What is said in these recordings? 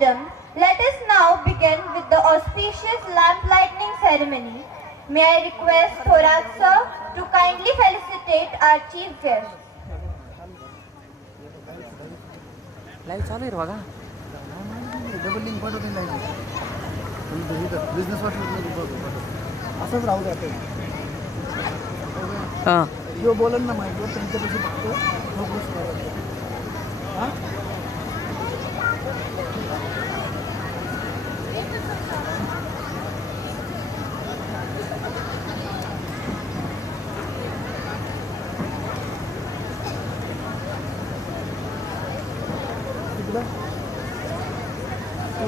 wisdom, let us now begin with the auspicious lamp lighting ceremony. May I request Thorat sir to kindly felicitate our chief guest. Live चालू आहे बघा. Double link पाठवते नाही business असंच राहू जाते. हां जो बोलन ना माहिती त्यांच्यापाशी फक्त हां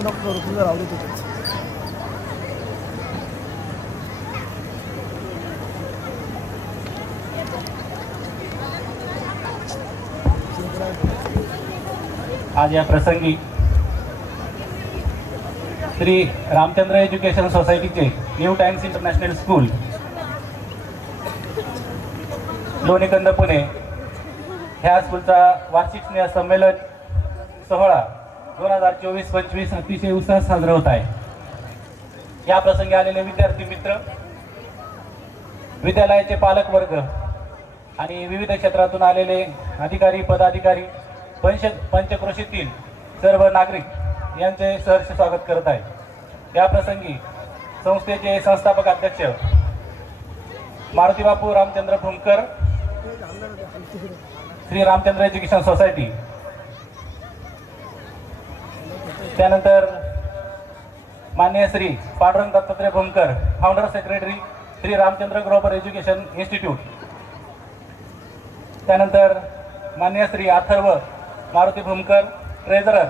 डॉक्टर तुझं राहू दे. आज या प्रसंगी श्री रामचंद्र एज्युकेशन सोसायटीचे new times international school Lonikand Pune ह्या स्कूलचा वार्षिक स्नेह संमेलन सोहळा 2024-25 अतिशय उत्साहात साजरा होत आहे. या प्रसंगी आलेले विद्यार्थी मित्र, विद्यालयाचे पालक वर्ग आणि विविध क्षेत्रातून आलेले अधिकारी पदाधिकारी, पंचक्रोशीतील सर्व नागरिक यांचे सहर्ष स्वागत करत आहे. या प्रसंगी संस्थेचे संस्थापक अध्यक्ष मारुती बापू रामचंद्र भूमकर, श्री रामचंद्र एज्युकेशन सोसायटी, त्यानंतर माननीय Shri Pandurang Dattatray Bhumkar, founder secretary Shri Ramchandra global education institute, त्यानंतर माननीय Shri Atharv Maruti Bhumkar, treasurer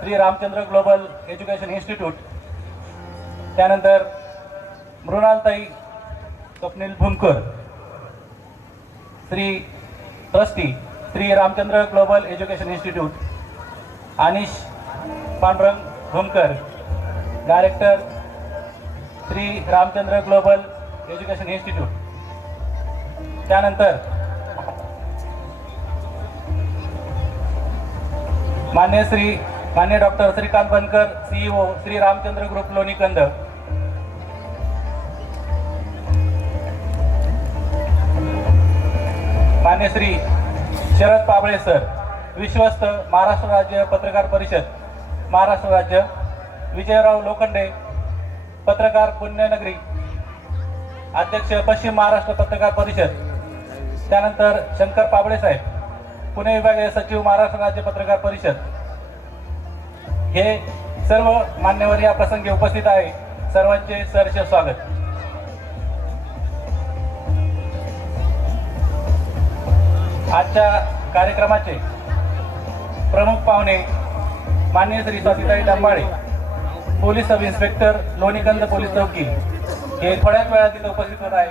Shri Ramchandra global education institute, त्यानंतर मृणालताई Swapnil Bhumkar, Shri trustee Shri Ramchandra global education institute, Anish Pandurang Bhumkar, director Shri Ramchandra global education institute, त्यानंतर मान्य doctor Shrikant Bankar, CEO Shri Ramchandra group Lonikand, मान्य श्री शरद पाबळे सर, विश्वस्त महाराष्ट्र राज्य पत्रकार परिषद महाराष्ट्र राज्य, विजयराव लोखंडे पत्रकार पुण्यनगरी अध्यक्ष पश्चिम महाराष्ट्र पत्रकार परिषद, त्यानंतर शंकर पाबळे साहेब पुणे विभागीय सचिव महाराष्ट्र राज्य पत्रकार परिषद, हे सर्व मान्यवर या प्रसंगी उपस्थित आहे. सर्वांचे सहर्ष स्वागत. आजच्या कार्यक्रमाचे प्रमुख पाहुणे माननीय श्री स्वातीताई Dambale, police sub inspector Lonikand police चौकी, हे थोड्याच वेळात तिथे उपस्थित होत आहे.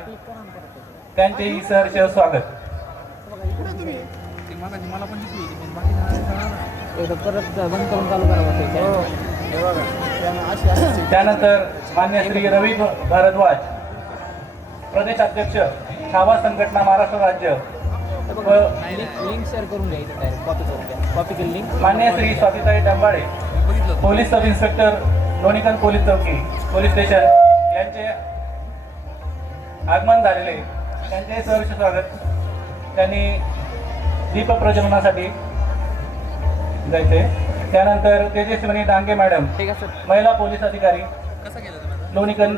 त्यांचेही सहर्ष स्वागत. त्यानंतर मान्य श्री रवी भारद्वाज, प्रदेश अध्यक्ष छावा संघटना महाराष्ट्र राज्य, लिंक शेअर करून घ्यायचं. मान्य श्री स्वातीताई Dambale, police sub inspector Lonikand police चौकी पोलीस स्टेशन, यांचे आगमन झालेले, त्यांचे सहर्ष स्वागत. त्यांनी दीप प्रज्वलनासाठी जायचे. त्यानंतर तेजस्विनी डांगे मॅडम, महिला पोलीस अधिकारी, लोणीकंद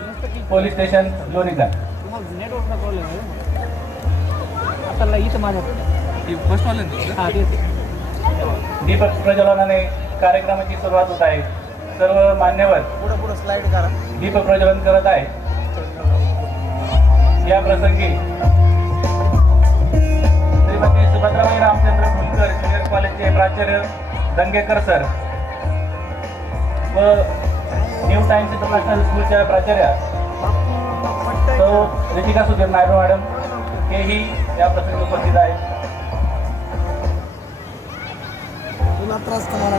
पोलीस स्टेशन लोणीकंद. नेटवर्कचा प्रॉब्लेम आहे आता इथं माझ्या दीपक प्रज्वलनाने कार्यक्रमाची सुरुवात होत आहे. सर्व मान्यवर पुढे स्लाइड करा. दीप प्रज्वलन करत आहे. या प्रसंगी श्रीमती सुभद्राबाई रामचंद्र भूमकर ज्युनियर कॉलेजचे प्राचार्य दंगेकर सर व न्यू टाइम्स इंटरनॅशनल स्कूलच्या प्राचार्या सौ रितिका सुधीर नायडू मॅडम, हेही या प्रसंगी उपस्थित आहेत. तुला त्रास तुम्हाला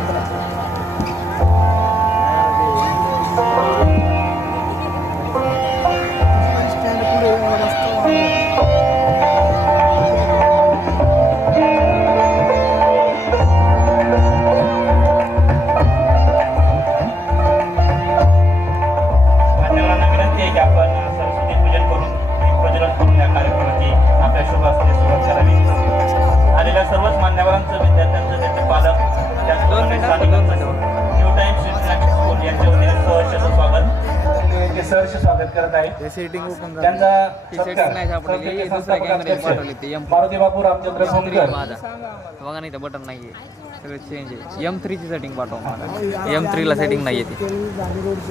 सहर्ष स्वागत करत आहे. ते सेटिंग ओपन त्यांचा setting नाही सापडली. संस्थेचे दुसऱ्या संस्थापक कॅमेऱ्यात अध्यक्ष पाठवली ते M4. मारुती बापू रामचंद्र भोंगकर माझा बघा नाही, तर बटन नाही आहे, सगळं चेंज आहे. M3 ची सेटिंग पाठवा मला. M3 ला सेटिंग नाही आहे ती.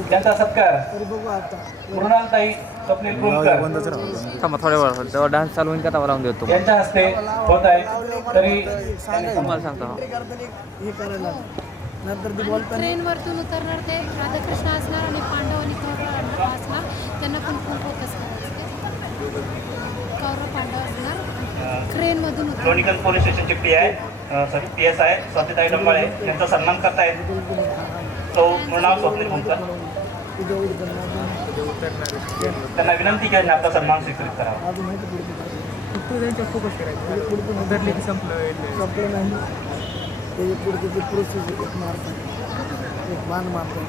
त्यांचा सत्कार तरी बघू आता मृणालताई स्वप्नील भोंगकर थांबा थोड्या वेळ, जेव्हा डान्स चालू होईल का तेव्हा लावून देतो. यांच्या हस्ते होत आहे. तरी तुम्हाला सांगतो हा. हे करायला नंतर ते बोलताना ट्रेनवरतून उतरणार ते राधाकृष्ण असणार आणि पांडव आणि कौरव असणार, त्यांना पण खूप फोकस करायचं. कौरव पांडव असणार ट्रेनमधून उतर. क्रोनिकल पोलीस स्टेशनचे PSI स्वातीताई डंबाळे यांचा सन्मान करतायत. तो मृणाल स्वप्नील भोंगकर. त्यांना विनंती केली आपला सन्मान स्वीकृत करावा. अजून माहिती पुढे फोकस करायचं संपलं नाही ते पुढचे प्रोसेस एक मारतात एक बाण मारतात.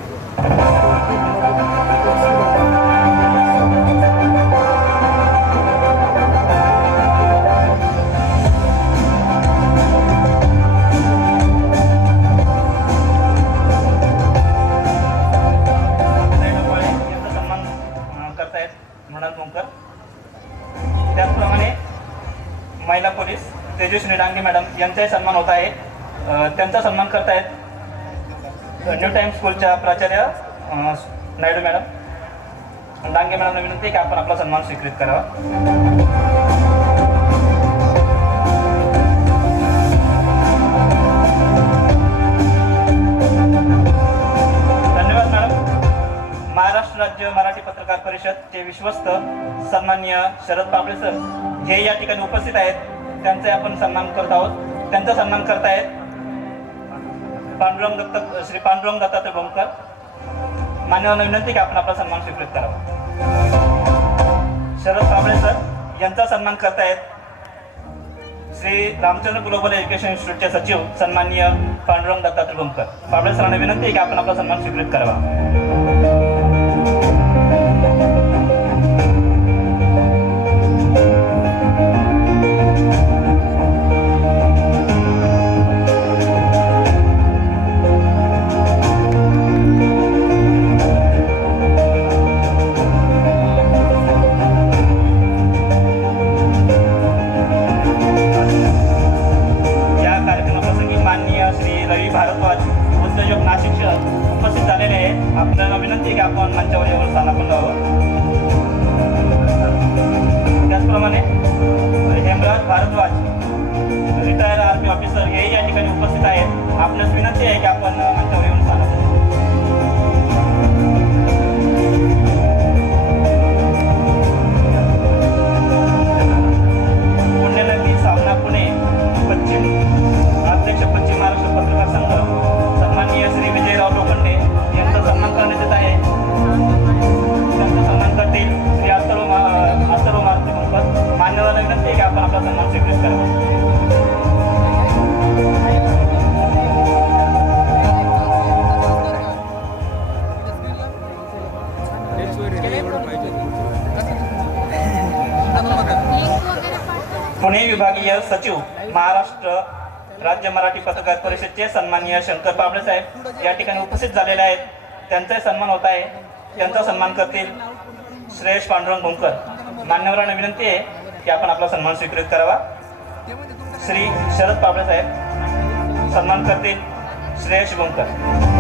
यांचा सन्मान करतायत मृणाल भोंगकर. त्याचप्रमाणे महिला पोलीस तेजस्विनी डांगे मॅडम यांचाही सन्मान होत आहे. त्यांचा सन्मान करतायत न्यू टाइम स्कूलच्या प्राचार्य नायडू मॅडम. डांगे मॅडमला विनंती आहे की आपण आपला सन्मान स्वीकृत करावा. धन्यवाद मॅडम. महाराष्ट्र राज्य मराठी पत्रकार परिषदचे विश्वस्त सन्माननीय शरद पाबळे सर हे या ठिकाणी उपस्थित आहेत. त्यांचा आपण सन्मान करत आहोत. त्यांचा सन्मान करतायत श्री पांडुरंग दत्तात्रय भोंगकर. मान्यवरांना विनंती की आपण आपला सन्मान स्वीकृत करावा. शरद पाबळे सर यांचा सन्मान करतायत श्री रामचंद्र ग्लोबल एज्युकेशन इन्स्टिट्यूटचे सचिव सन्माननीय पांडुरंग दत्तात्रय भोंगकर. पाबळे सरांना विनंती आहे की आपण आपला सन्मान स्वीकृत करावा. आपल्याला विनंती आहे की आपण मंचावर येऊन स्थानापन्न व्हावं. त्याचप्रमाणे Hemraj Bharadwaj retire army officer हे या ठिकाणी उपस्थित आहेत. आपल्यास विनंती आहे की आपण मंचावर येऊन स्थानापन्न पुण्यनगरी सामना पुणे पश्चिम अध्यक्ष पश्चिम महाराष्ट्र पत्रकार संघ सन्माननीय श्री विजयराव लोखंडे यांचा सन्मान करण्यात येत आहे. त्यांचा सन्मान करतील श्री अथर्व मारुती भोंगकर. मान्यवरांना विनंती आहे की आपण आपला सन्मान स्वीकृत करावा. पुणे विभागीय सचिव महाराष्ट्र राज्य मराठी पत्रकार परिषदचे सन्माननीय शंकर पाबळे साहेब या ठिकाणी उपस्थित झालेले आहेत. त्यांचाही सन्मान होत आहे. त्यांचा सन्मान करतील श्रेयश पांडुरंग भोंगकर. मान्यवरांना विनंती आहे की आपण आपला सन्मान स्वीकृत करावा. श्री शरद पाबळे साहेब सन्मान करतील श्रेयश भोंगकर.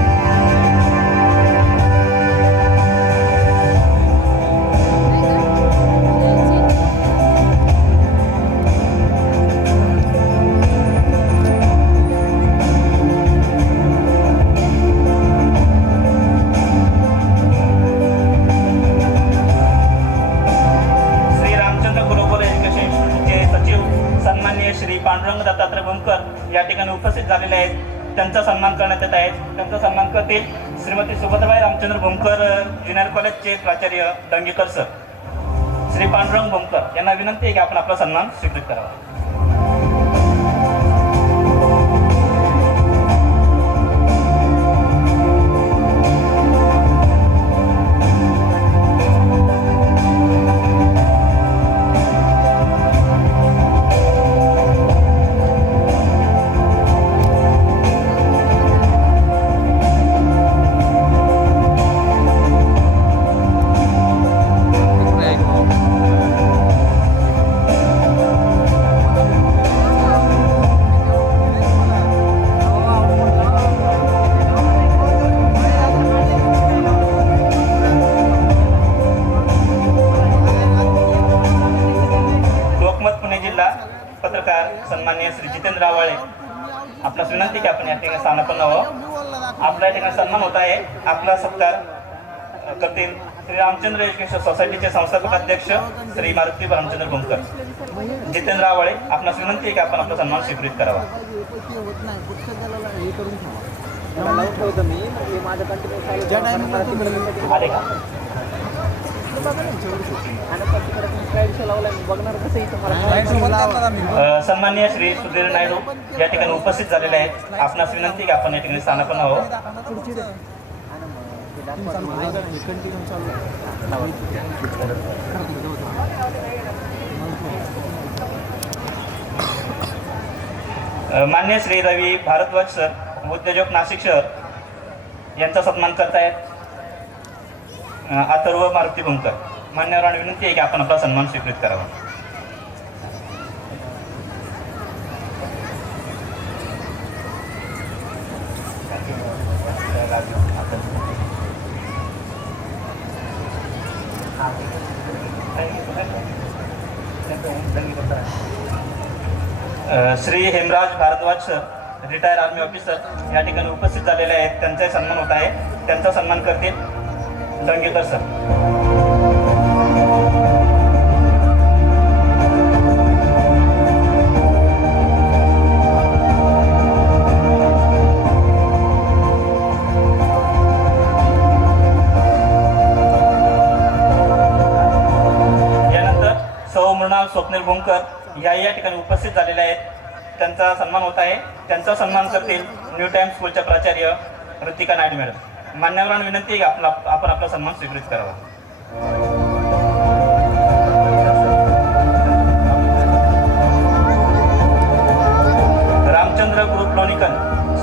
पांडुरंग दत्तात्रय भोंगकर या ठिकाणी उपस्थित झालेले आहेत. त्यांचा सन्मान करण्यात येत आहे. त्यांचा सन्मान करतील श्रीमती सुभद्राबाई रामचंद्र भोंगकर ज्युनियर कॉलेजचे प्राचार्य दंगेकर सर. श्री पांडुरंग भोंगकर यांना विनंती आहे की आपण आपला सन्मान स्वीकृत करावा. विनंती की आपण या ठिकाणी स्थानापन्न व्हावं. आपल्या या ठिकाणी सन्मान होत आहे. आपला सत्कार करतील श्री रामचंद्र एज्युकेशन सोसायटीचे संस्थापक अध्यक्ष श्री मारुती रामचंद्र भूमकर. जितेंद्र आवळे, आपणास विनंती आहे की आपण आपला सन्मान स्वीकृत करावा. आले का? सन्माननीय श्री सुधीर नायडू या ठिकाणी उपस्थित झालेले आहेत. आपणास विनंती की आपण या ठिकाणी स्थानापन्न व्हावं. मान्य श्री रवी भारद्वाज सर, उद्योजक, नाशिक शहर यांचा सन्मान करतायत अथर्व मारुती भूमकर. मान्यवरांना विनंती आहे की आपण आपला सन्मान स्वीकृत करावा. Shri Hemraj Bharadwaj sir, retire army officer या ठिकाणी उपस्थित झालेले आहेत. त्यांचा सन्मान होत आहे. त्यांचा सन्मान करतील दंगेकर सर. यानंतर सौ मृणाल स्वप्नील भूमकर या ठिकाणी उपस्थित झालेल्या आहेत. त्यांचा सन्मान होत आहे. त्यांचा सन्मान करतील न्यू टाइम स्कूलच्या प्राचार्य ऋतिका नायडू मॅडम. मान्यवरांना विनंती आहे की आपण आपला सन्मान स्वीकृत करावा. रामचंद्र ग्रुप लोणीकर,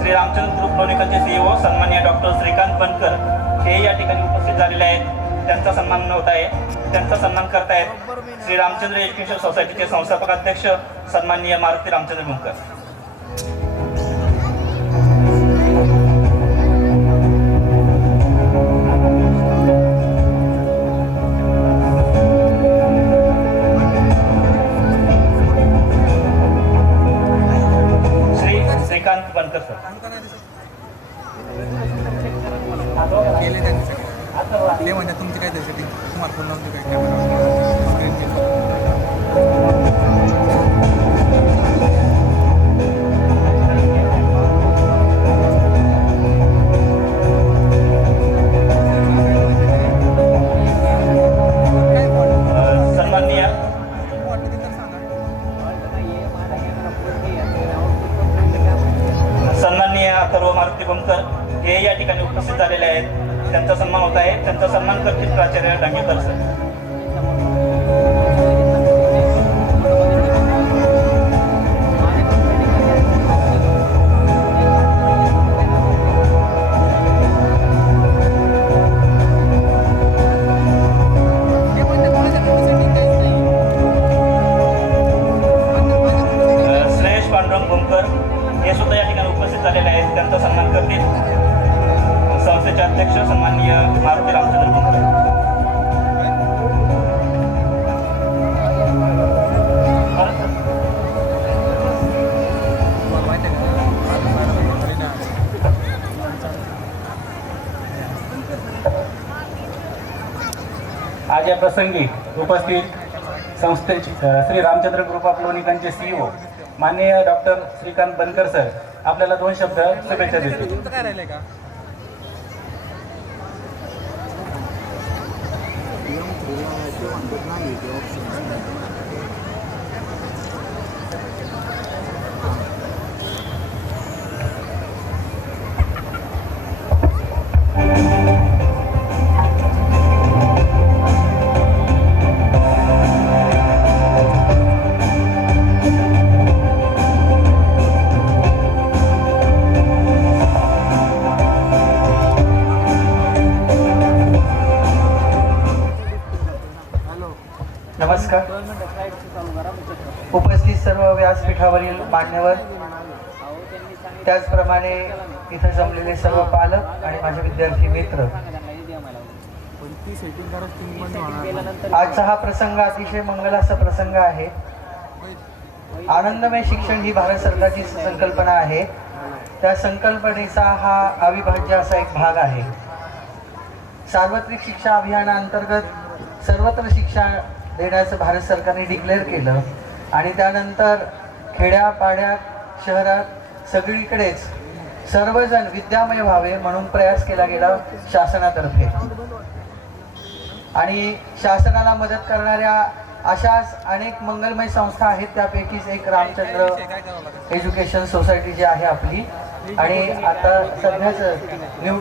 श्री रामचंद्र ग्रुप लोणीकरचे CEO सन्माननीय डॉक्टर श्रीकांत बनकर हे या ठिकाणी उपस्थित झालेले आहेत. त्यांचा सन्मान होत आहे. त्यांचा सन्मान करतायत श्री रामचंद्र एज्युकेशन सोसायटीचे संस्थापक अध्यक्ष सन्माननीय मारुती रामचंद्र भूमकर. श्री श्रीकांत बनकर सर. ते म्हणजे तुमची काय त्यासाठी तुम्हाला फोन लावून काय सन्माननीय अथर्व मारुती भूमकर हे या ठिकाणी उपस्थित झालेले आहेत. त्यांचा सन्मान होत आहे. त्यांचा सन्मान करतील प्राचार्य डांगेकर सर. श्रेयश पांडुरंग भूमकर हे सुद्धा या ठिकाणी उपस्थित झालेले आहेत. त्यांचा सन्मान करतील संस्थेचे अध्यक्ष सन्माननीय मारुती रामचंद्र भूमकर. आज या प्रसंगी उपस्थित संस्थेचे श्री रामचंद्र ग्रुप ऑफ लोणीकरचे CEO माननीय डॉक्टर श्रीकांत बनकर सर आपल्याला 2 शब्द शुभेच्छा देतील. तुमचं काय राहिलंय का? नमस्कार. उपस्थित सर्व व्यासपीठावरील मान्यवर, त्याचप्रमाणे इथं जमलेले सर्व पालक आणि माझे विद्यार्थी मित्र, आजचा हा प्रसंग अतिशय मंगलाचा प्रसंग आहे. आनंदमय शिक्षण ही भारत सरकारची संकल्पना आहे. त्या संकल्पनेचा हा अविभाज्य असा एक भाग आहे. सार्वत्रिक शिक्षा अभियानाअंतर्गत सर्वत्र शिक्षा देण्याचं भारत सरकारने डिक्लेअर केलं आणि त्यानंतर खेड्यापाड्यात शहरात सगळीकडेच सर्वजण विद्यामय व्हावे म्हणून प्रयास केला गेला शासनातर्फे. आणि शासनाला मदत करणाऱ्या अशाच अनेक मंगलमय संस्था आहेत. त्यापैकीच एक रामचंद्र एज्युकेशन सोसायटी जी आहे आपली, आणि आता सध्याच न्यू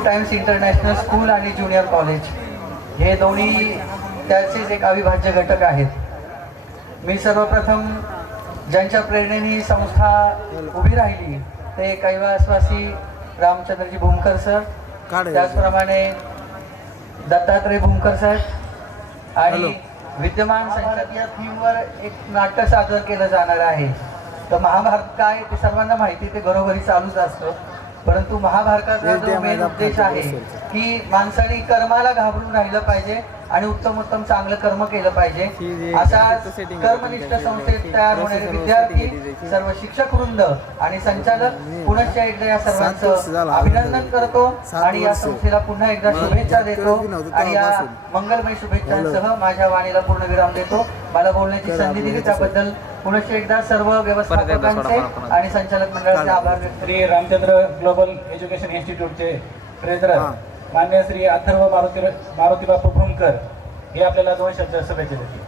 टाइम्स इंटरनॅशनल स्कूल आणि ज्युनियर कॉलेज हे दोन्ही त्याचेच एक अविभाज्य घटक आहेत. मी सर्वप्रथम ज्यांच्या प्रेरणेने ही संस्था उभी राहिली ते कैलासवासी रामचंद्रजी भूमकर सर, त्याचप्रमाणे दत्तात्रय भूमकर साहेब, आणि विद्यमान संचालक या थीमवर एक नाट्य सादर केलं जाणार आहे. तर महाभारत काय ते सर्वांना माहिती, ते घरोघरी चालूच असतं, परंतु महाभारताचा जो मेन उद्देश आहे की माणसाने कर्माला घाबरून राहिलं पाहिजे आणि उत्तम उत्तम चांगलं कर्म केलं पाहिजे. अशा कर्मनिष्ठ संस्थेत तयार होणारे विद्यार्थी, सर्व शिक्षक वृंद आणि संचालक पुनश्च एकदा या सर्वांचं अभिनंदन करतो आणि या संस्थेला पुन्हा एकदा शुभेच्छा देतो आणि या मंगलमय शुभेच्छांसह माझ्या वाणीला पूर्णविराम देतो. मला बोलण्याची संधी दिली त्याबद्दल पुनश्च एकदा सर्व व्यवस्थापकांचे आणि संचालक मंडळाचे आभार व्यक्त. श्री रामचंद्र ग्लोबल एज्युकेशन इन्स्टिट्यूटचे ट्रेझरर मान्य श्री अथर्व मारुती बापू भूमकर हे आपल्याला 2 शब्द शुभेच्छा देतील.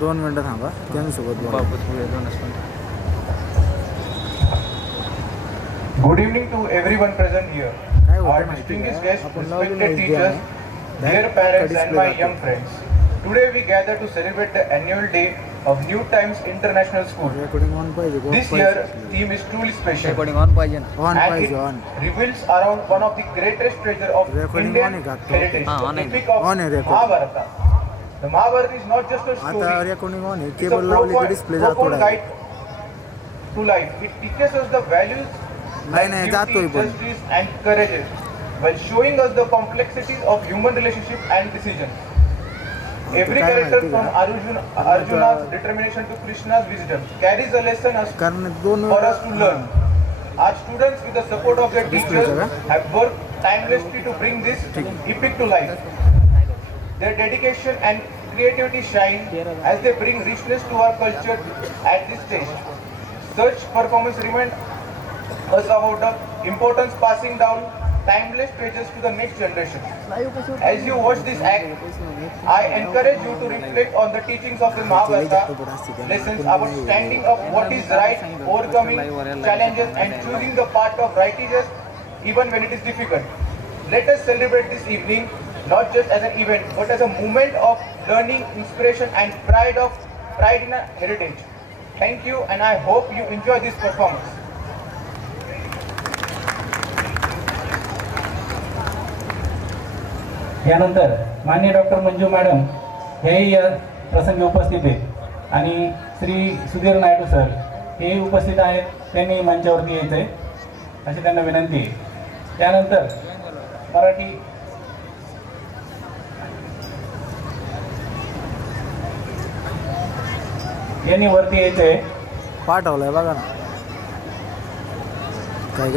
2 मिनिटं थांबा, त्यांच्यासोबत Good evening to everyone present here. Our distinguished guests, respected teachers, dear parents and my young friends. Today we gather to celebrate the annual day of New Times International School. This year theme is truly special and it reveals around one of the greatest treasure of Indian heritage, the epic of Mahabharata. The Mahabharata is not just a story, it's a profound guide to life. It teaches us the values like duty, justice and courage while showing us the complexities of human relationship and decisions. Every character from Arjuna's determination to Krishna's wisdom carries a lesson for us to learn. Our students, with the support of their teachers, have worked tirelessly to bring this epic to life. Their dedication and creativity shine as they bring richness to our culture at this stage. Such performance remind us about the importance passing down timeless treasures to the next generation. As you watch this act, I encourage you to reflect on the teachings of the Mahabharata, lessons about standing up what is right, overcoming challenges and choosing the path of righteousness even when it is difficult. Let us celebrate this evening not just as an event but as a moment of learning, inspiration and pride in our heritage. Thank you and I hope you enjoy this performance. यानंतर माननीय doctor Manju madam हेही या प्रसंगी उपस्थित आहेत आणि Shri Sudhir Naidu sir हेही उपस्थित आहेत. त्यांनी मंचावरती यायचं आहे अशी त्यांना विनंती आहे. त्यानंतर मराठी यांनी वरती यायचं आहे. पाठवलंय बघा ना काय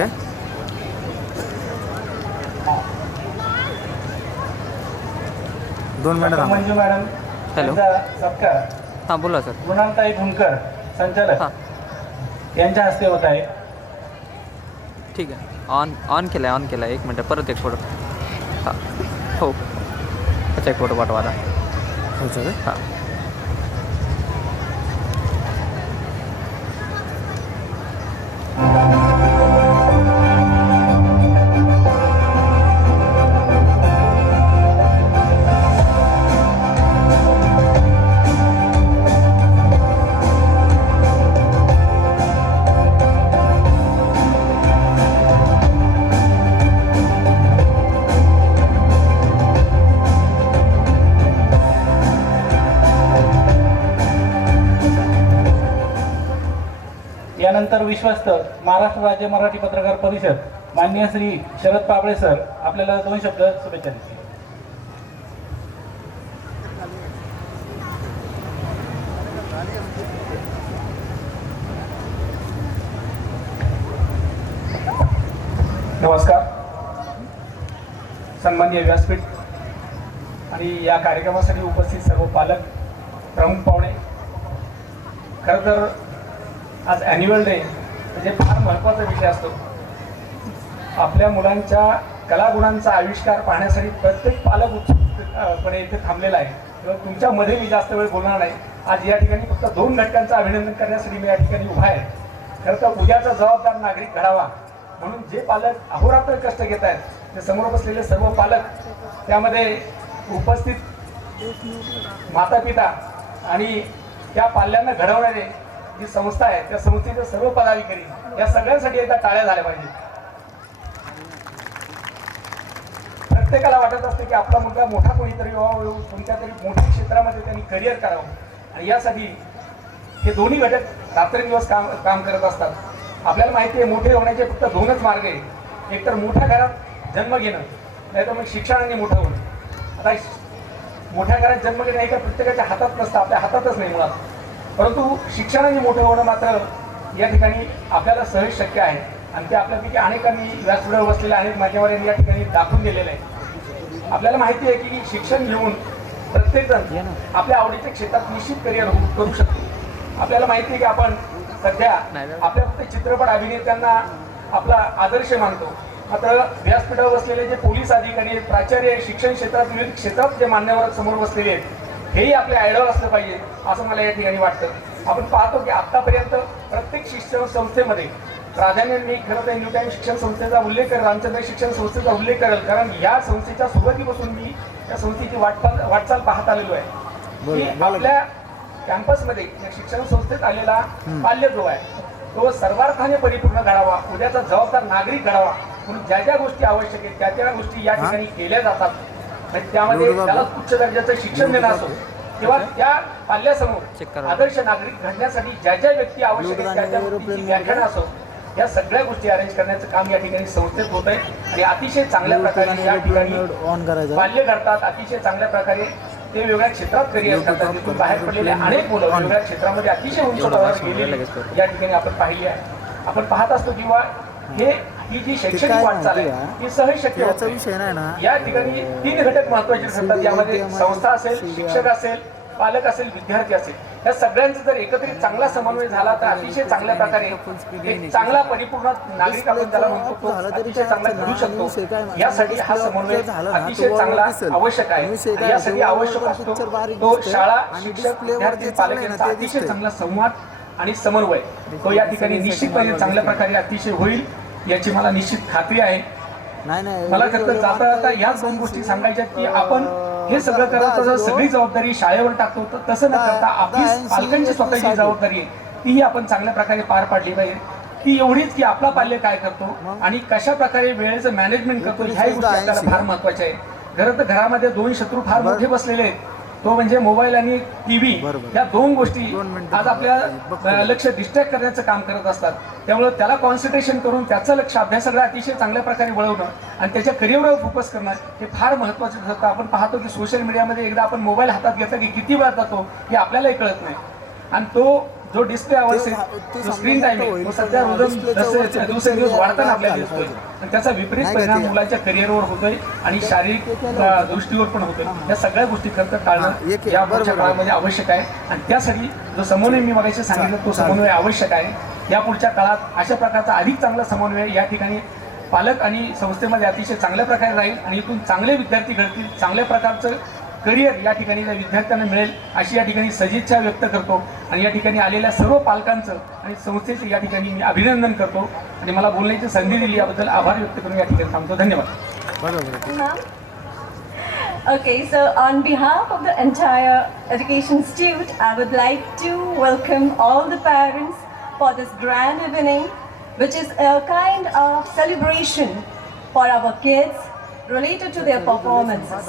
2 मिनिटं थांबा. Manju madam hello. सत्कार हां बोला सर. गुणांताई भुमकर संचालक यांच्या हस्ते होत आहे. ठीक आहे. ऑन केलं आहे 1 मिनटं. परत एक फोटो. हां हो अच्छा एक फोटो पाठवा आता. हां यानंतर विश्वस्त महाराष्ट्र राज्य मराठी पत्रकार परिषद माननीय श्री शरद पाबळे सर आपल्याला 2 शब्द शुभेच्छा देतील. नमस्कार. सन्माननीय व्यासपीठ आणि या कार्यक्रमासाठी उपस्थित सर्व पालक, प्रमुख पाहुणे. खरं तर आज ॲन्युअल डे म्हणजे फार महत्त्वाचा विषय असतो. आपल्या मुलांच्या कलागुणांचा आविष्कार पाहण्यासाठी प्रत्येक पालक उत्सुकपणे इथे थांबलेला आहे. किंवा तुमच्यामध्ये मी जास्त वेळ बोलणार नाही. आज या ठिकाणी फक्त 2 घटकांचं अभिनंदन करण्यासाठी मी या ठिकाणी उभा आहे. खरं तर उद्याचा जबाबदार नागरिक घडावा म्हणून जे पालक अहोरात्र कष्ट घेत आहेत, ते समोर बसलेले सर्व पालक, त्यामध्ये उपस्थित माता पिता आणि त्या पाल्यांना घडवणारे जी संस्था आहे, त्या संस्थेचे सर्व पदाधिकारी, या सगळ्यांसाठी एकदा टाळ्या झाल्या पाहिजे. प्रत्येकाला वाटत असते की आपला मुलगा मोठा कोणीतरी व्हावा, कोणत्या तरी मोठ्या क्षेत्रामध्ये त्यांनी करिअर करावं, आणि यासाठी हे दोन्ही घटक रात्रंदिवस काम करत असतात. आपल्याला माहिती आहे मोठे होण्याचे फक्त 2च मार्ग आहे. एक तर मोठ्या घरात जन्म घेणं, नाही तर मग शिक्षणाने मोठं होणं. आता मोठ्या घरात जन्म घेणं एका प्रत्येकाच्या हातात नसतं, आपल्या हातातच नाही मुळात. परंतु शिक्षणाने मोठं होणं मात्र या ठिकाणी आपल्याला सहज शक्य आहे, आणि ते आपल्यापैकी अनेकांनी व्यासपीठावर बसलेल्या अनेक मान्यवरांनी या ठिकाणी दाखवून दिलेलं आहे. आपल्याला माहिती आहे की शिक्षण घेऊन प्रत्येकजण आपल्या आवडीच्या क्षेत्रात निश्चित करिअर करू शकतो. आपल्याला माहिती आहे की आपण सध्या आपल्या फक्त चित्रपट अभिनेत्यांना आपला आदर्श मानतो, मात्र व्यासपीठावर बसलेले जे पोलीस अधिकारी, प्राचार्य, शिक्षण क्षेत्रात, विविध क्षेत्रात जे मान्यवर समोर बसलेले आहेत, हेही आपले आयडॉल असलं पाहिजे असं मला या ठिकाणी वाटतं. आपण पाहतो की आतापर्यंत प्रत्येक शिक्षण संस्थेमध्ये प्राधान्याने मी खरं तर न्यू टाइम शिक्षण संस्थेचा उल्लेख करेल, रामचंद्र शिक्षण संस्थेचा उल्लेख करेल, कारण या संस्थेच्या सुरुवातीपासून मी या संस्थेची वाटचाल पाहत आलेलो आहे की आपल्या कॅम्पसमध्ये शिक्षण संस्थेत आलेला पाल्य जो आहे तो सर्वार्थाने परिपूर्ण घडावा, उद्याचा जबाबदार नागरिक घडावा म्हणून ज्या ज्या गोष्टी आवश्यक आहेत त्या गोष्टी या ठिकाणी केल्या जातात. त्यामध्ये त्याला उच्च दर्जाचं शिक्षण देणं असो किंवा त्या पाल्यासमोर आदर्श नागरिक घडण्यासाठी ज्या ज्या व्यक्ती आवश्यक आहेत त्या त्या गोष्टींची व्याख्यानं असो, या सगळ्या गोष्टी अरेंज करण्याचं काम या ठिकाणी संस्थेत होत आहे. आणि अतिशय चांगल्या प्रकारे या ठिकाणी पाल्य घडतात, अतिशय चांगल्या प्रकारे ते वेगवेगळ्या क्षेत्रात करिअर करतात. तिथून बाहेर पडलेले अनेक मुलं वेगवेगळ्या क्षेत्रामध्ये अतिशय उंच पदावर गेलेले या ठिकाणी आपण पाहिली आहे. आपण पाहत असतो किंवा ही जी शैक्षणिक वाटचाल आहे ती सहज शक्य होते. या ठिकाणी 3 घटक महत्त्वाचे ठरतात. यामध्ये संस्था असेल, शिक्षक असेल, पालक असेल, विद्यार्थी असेल, या सगळ्यांचा जर एकत्रित चांगला समन्वय झाला तर अतिशय चांगल्या प्रकारे एक चांगला परिपूर्ण नागरिक आपण त्याला म्हणतो तो अतिशय चांगला घडू शकतो. यासाठी हा समन्वय अतिशय चांगला आवश्यक आहे. यासाठी आवश्यक असतो तो शाळा, शिक्षक, विद्यार्थी, पालक यांचा अतिशय चांगला संवाद आणि समन्वय. तो या ठिकाणी निश्चितपणे चांगल्या प्रकारे अतिशय होईल याची मला निश्चित खात्री आहे. मला खरं जाता जाता याच 2 गोष्टी सांगायच्या की आपण हे सगळं करत असताना सगळी जबाबदारी शाळेवर टाकतो, तर तसं न करता आपली पालकांची स्वतःची जबाबदारी आहे तीही आपण चांगल्या प्रकारे पार पाडली पाहिजे. ती एवढीच की आपला पाल्य काय करतो आणि कशा प्रकारे वेळेचं मॅनेजमेंट करतो ह्याही गोष्टी आपल्याला फार महत्त्वाच्या आहे. खरं तर घरामध्ये 2 शत्रू फार मोठे बसलेले आहेत, तो म्हणजे मोबाईल आणि टीव्ही. या 2 गोष्टी आज आपल्या लक्ष डिस्ट्रॅक्ट करण्याचं काम करत असतात. त्यामुळे त्याला कॉन्सन्ट्रेशन करून त्याचं लक्ष अभ्यासाकडे अतिशय चांगल्या प्रकारे वळवणं आणि त्याच्या करिअरवर फोकस करणं हे फार महत्त्वाचं ठरतं. आपण पाहतो की सोशल मीडियामध्ये एकदा आपण मोबाईल हातात घेतला की किती वेळ जातो हे आपल्यालाही कळत नाही. आणि तो जो डिस्प्ले आवर्स आहे, जो स्क्रीन टाइम आहे, तो सध्या दिवसेंदिवस वाढताना आपल्याला दिसतोय. आणि त्याचा विपरीत परिणाम मुलांच्या करिअरवर होतोय आणि शारीरिक दृष्टीवर पण होतोय. या सगळ्या गोष्टी खरं तर टाळणं या पुढच्या काळामध्ये आवश्यक आहे. आणि त्यासाठी जो समन्वय मी मगाशी सांगितलं तो समन्वय आवश्यक आहे. या पुढच्या काळात अशा प्रकारचा अधिक चांगला समन्वय या ठिकाणी पालक आणि संस्थेमध्ये अतिशय चांगल्या प्रकारे राहील आणि इथून चांगले विद्यार्थी घडतील, चांगल्या प्रकारचं करिअर या ठिकाणी विद्यार्थ्यांना मिळेल अशी या ठिकाणी सदिच्छा व्यक्त करतो. आणि या ठिकाणी आलेल्या सर्व पालकांचं आणि संस्थेचं या ठिकाणी मी अभिनंदन करतो आणि मला बोलण्याची संधी दिली याबद्दल आभार व्यक्त करून या ठिकाणी थांबतो. धन्यवाद. Okay, so on behalf of the entire Education Institute, I would like to welcome all the parents for this grand evening, which is a kind of celebration for our kids related to their performances.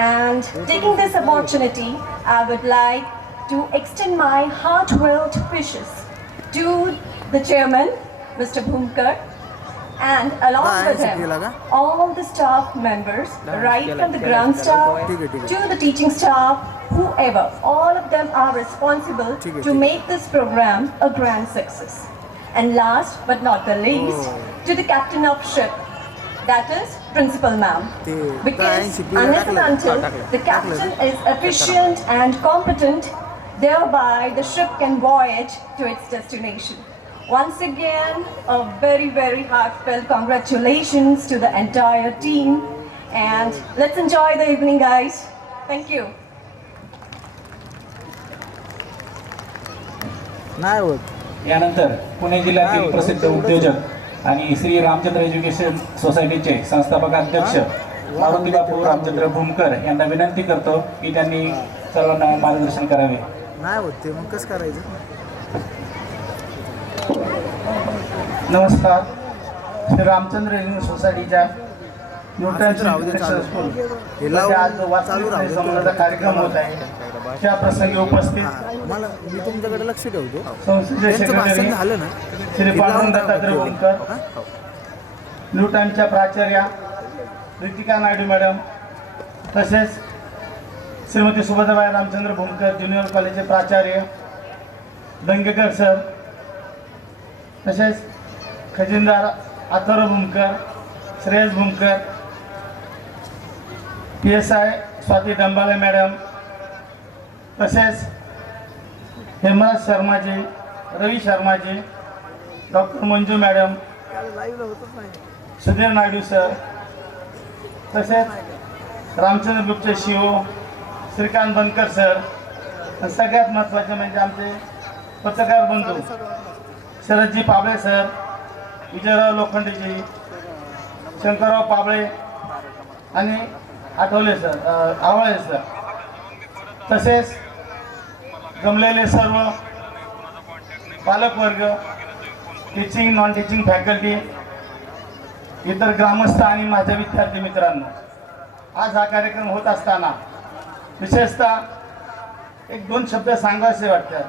And taking this opportunity, I would like to extend my heartfelt wishes to the chairman, Mr. Bhumkar, and along with him, all the staff members, right from the ground staff to the teaching staff, whoever, all of them are responsible to make this program a grand success. And last but not the least, to the captain of ship, that is Principal Ma'am. Because unless and until the captain is efficient and competent, thereby the ship can voyage to its destination. Once again, a very, very heartfelt congratulations to the entire team, and let's enjoy the evening, guys. Thank you. नाही होत. यानंतर पुणे जिल्ह्यातील प्रसिद्ध उद्योजक आणि Shri Ramchandra education सोसायटीचे संस्थापक अध्यक्ष मारुती बापू रामचंद्र भूमकर यांना विनंती करतो की त्यांनी सर्वांना मार्गदर्शन करावे. नाही होत ते, मग कसं करायचं? नमस्कार. श्री रामचंद्र एज्युकेशन सोसायटीच्या न्यूटन स्कूल आज वाचन समाजाचा कार्यक्रम होत आहे. त्या प्रसंगी उपस्थित मला मी तुमच्याकडे लक्ष ठेवतो. संस्थेचे सेक्रेटरी झालं ना श्री पांडुरंग दत्तात्रय भूमकर, न्यूटनच्या प्राचार्या रितिका नायडू मॅडम, तसेच श्रीमती सुभद्राबाई रामचंद्र भूमकर ज्युनियर कॉलेजचे प्राचार्य दंगेकर सर, तसेच खजिनदार अथर्व भूमकर, श्रेयस भूमकर, PSI स्वाती डंबाले मॅडम, तसेच हेमराज शर्माजी, रवी Sharmaji, doctor Manju madam, Sudhir Naidu sir, तसेच रामचंद्र ग्रुपचे CEO श्रीकांत बनकर सर, सगळ्यात महत्त्वाचे म्हणजे आमचे पत्रकार बंधू शरदजी पाबळे सर, विजयराव लोखंडेजी, शंकरराव पाबळे आणि आठवले सर, आवळे सर, तसेच जमलेले सर्व पालकवर्ग, टीचिंग नॉन टीचिंग फॅकल्टी, इतर ग्रामस्थ आणि माझ्या विद्यार्थी मित्रांनो, आज हा कार्यक्रम होत असताना विशेषतः एक दोन शब्द सांगायचे वाटतात.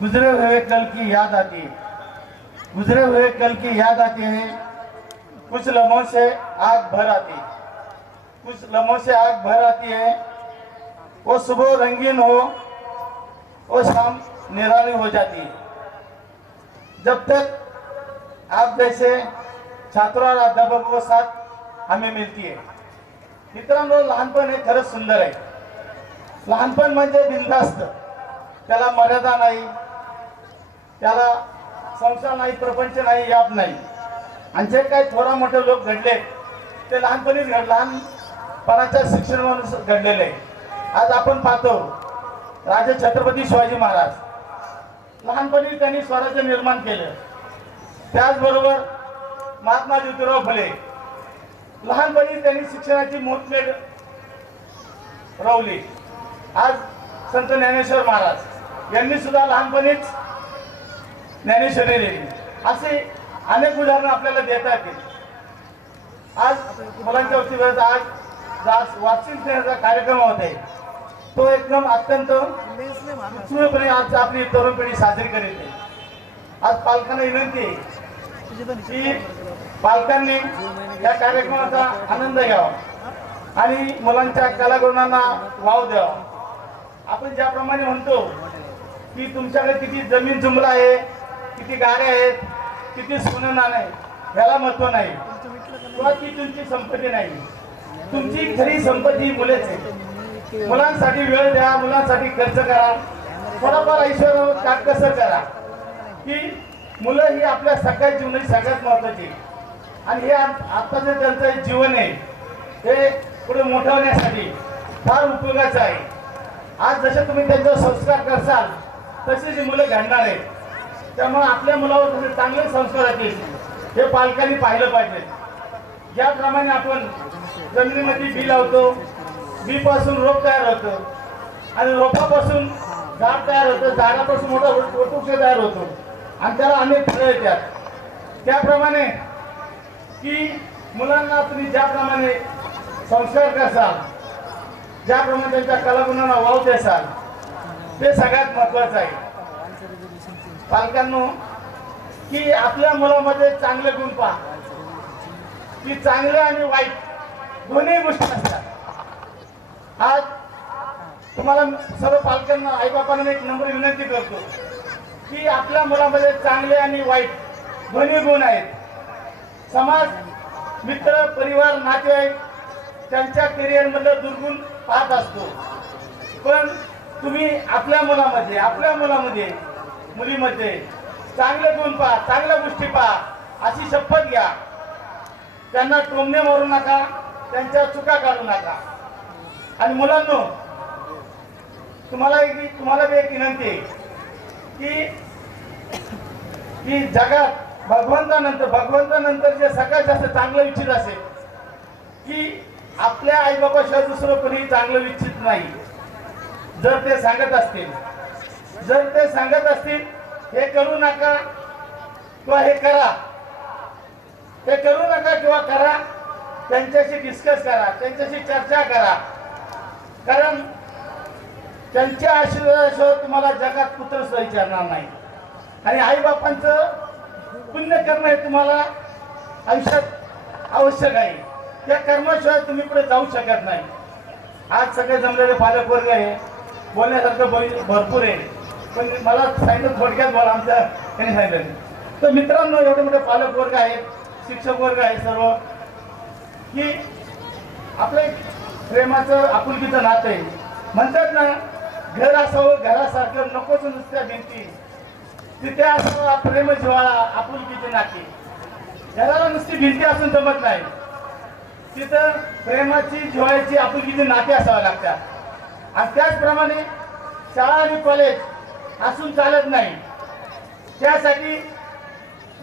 गुजरे हुए कल की याद आती है, गुजरे हुए कल की याद आती है, कुछ लम्हों से आग भर आती है, कुछ लम्हों से आग भर आती है. वो सुबह रंगीन हो, वो शाम निराली हो जाती है. जब तक आप जैसे छात्रों और अध्यापकों के साथ हमें मिलती है. मित्रांनो, लहानपण हे खरंच सुंदर आहे. लहानपण म्हणजे बिनधास्त, त्याला मर्यादा नाही, त्याला संसार नाही, प्रपंच नाही, याप नाही. आणि जे काही थोडा मोठे लोक घडले ते लहानपणीच लहानपणाच्या शिक्षणावरून घडलेले आहे. आज आपण पाहतो राजे छत्रपती शिवाजी महाराज लहानपणी त्यांनी स्वराज्य निर्माण केलं. त्याचबरोबर महात्मा ज्योतिराव फुले लहानपणी त्यांनी शिक्षणाची मोठमेड रोवली. आज संत ज्ञानेश्वर महाराज यांनी सुद्धा लहानपणीच ज्ञानेश्वरी लिहिली. असे अनेक उदाहरणं आपल्याला देता येतील. आज मुलांच्या वतीवर आज वाचन स्नेहाचा कार्यक्रम होते, तो एकदम अत्यंत उत्सुकपणे आज आपली तरुण पिढी साजरी करीत आहे. आज पालकांना विनंती आहे की पालकांनी या कार्यक्रमाचा आनंद घ्यावा आणि मुलांच्या कलागुणांना वाव द्यावा. आपण ज्याप्रमाणे म्हणतो की तुमच्याकडे किती जमीन जुमला आहे, किती गाड्या आहेत, किती सोनं नाणं आहे, याला महत्व नाही किंवा ती तुमची संपत्ती नाही. तुमची खरी संपत्ती मुलेच आहे. मुलांसाठी वेळ द्या, मुलांसाठी खर्च करा, थोडाफार ऐश्वर काटकसर करा की मुलं ही आपल्या सगळ्या जीवनाची सगळ्यात महत्वाची. आणि हे आता जे त्यांचं जीवन आहे ते पुढे मोठं होण्यासाठी फार उपयोगाचं आहे. आज जसे तुम्ही त्यांच्यावर संस्कार करसाल तसे जी मुलं घडणार आहेत. त्यामुळे आपल्या मुलावर तसे चांगले संस्कार येतील हे पालकांनी पाहिलं पाहिजे. ज्याप्रमाणे आपण जमिनीमध्ये बी लावतो, बीपासून रोप तयार होतं आणि रोपापासून झाड तयार होतं, झाडापासून मोठा वृक्ष तयार होतो आणि त्याला अनेक फळं येतात. त्याप्रमाणे की मुलांना तुम्ही ज्याप्रमाणे संस्कार करसाल, ज्याप्रमाणे त्यांच्या कलागुणांना वाव देसाल, ते सगळ्यात महत्वाचं आहे. पालकांनो, की आपल्या मुलामध्ये चांगले गुण पहा, की चांगले आणि वाईट दोन्ही गोष्टी असतात. आज तुम्हाला सर्व पालकांना, आईबापांना एक नम्र विनंती करतो की आपल्या मुलामध्ये चांगले आणि वाईट दोन्ही गुण आहेत. समाज मित्र परिवार नातेवाईक त्यांच्या करिअरमधलं दुर्गुण पाहत असतो. पण तुम्ही आपल्या मुलामध्ये मुलीमध्ये चांगले गुण पहा, चांगल्या गोष्टी पहा, अशी शपथ घ्या. त्यांना टोमणे मारू नका, त्यांच्या चुका काढू नका. आणि मुलांनो, तुम्हाला बी एक विनंती आहे की जगात भगवंतानंतर जे सगळ्यात जास्त चांगलं इच्छित असेल की आपल्या आईबापाशिवाय दुसरं कोणी चांगलं इच्छित नाही. जर ते सांगत असतील हे करू नका किंवा हे करा, ते करू नका किंवा करा, त्यांच्याशी डिस्कस करा, त्यांच्याशी चर्चा करा. कारण त्यांच्या आशीर्वादाशिवाय तुम्हाला जगात कुठंच विचारणार नाही. आणि आईबापांचं पुण्य करणं हे तुम्हाला आयुष्यात आवश्यक आहे. त्या कर्माशिवाय तुम्ही पुढे जाऊ शकत नाही. आज सगळे जमलेले पालक वर्ग आहे, बोलण्यासारखं भरपूर आहे, पण मला सांगितलं थोडक्यात बोला आमच्या त्यांनी सांगितलं. तर मित्रांनो, एवढे मोठे पालक वर्ग आहेत, शिक्षक वर्ग आहे सर्व, की आपलं प्रेमाचं आपुलकीचं नातं आहे. म्हणतात ना, घर असावं घरासारखं नकोच नुसत्या भिंती, तिथे असावं प्रेम जिव्हाळा आपुलकीचे नाते. घराला नुसती भिंती असून जमत नाही, तिथं प्रेमाची जिव्हाळ्याची आपुलकीचे नाते असावे लागतात. आणि त्याचप्रमाणे शाळा आणि कॉलेज असून चालत नाही. त्यासाठी